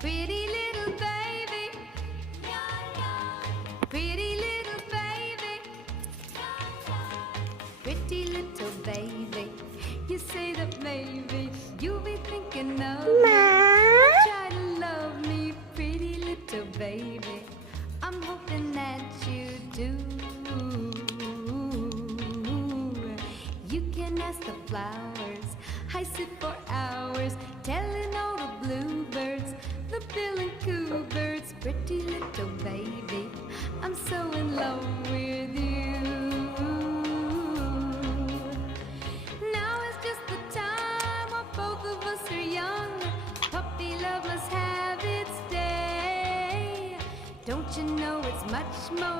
Pretty little baby, pretty little baby, pretty little baby. You say that maybe you'll be thinking of me. Try to love me, pretty little baby. I'm hoping that you do. You can ask the flowers. I sit for hours telling all the bluebirds, the bill and coo birds, pretty little baby, I'm so in love with you. Now is just the time while both of us are young. Puppy love must have its day. Don't you know it's much more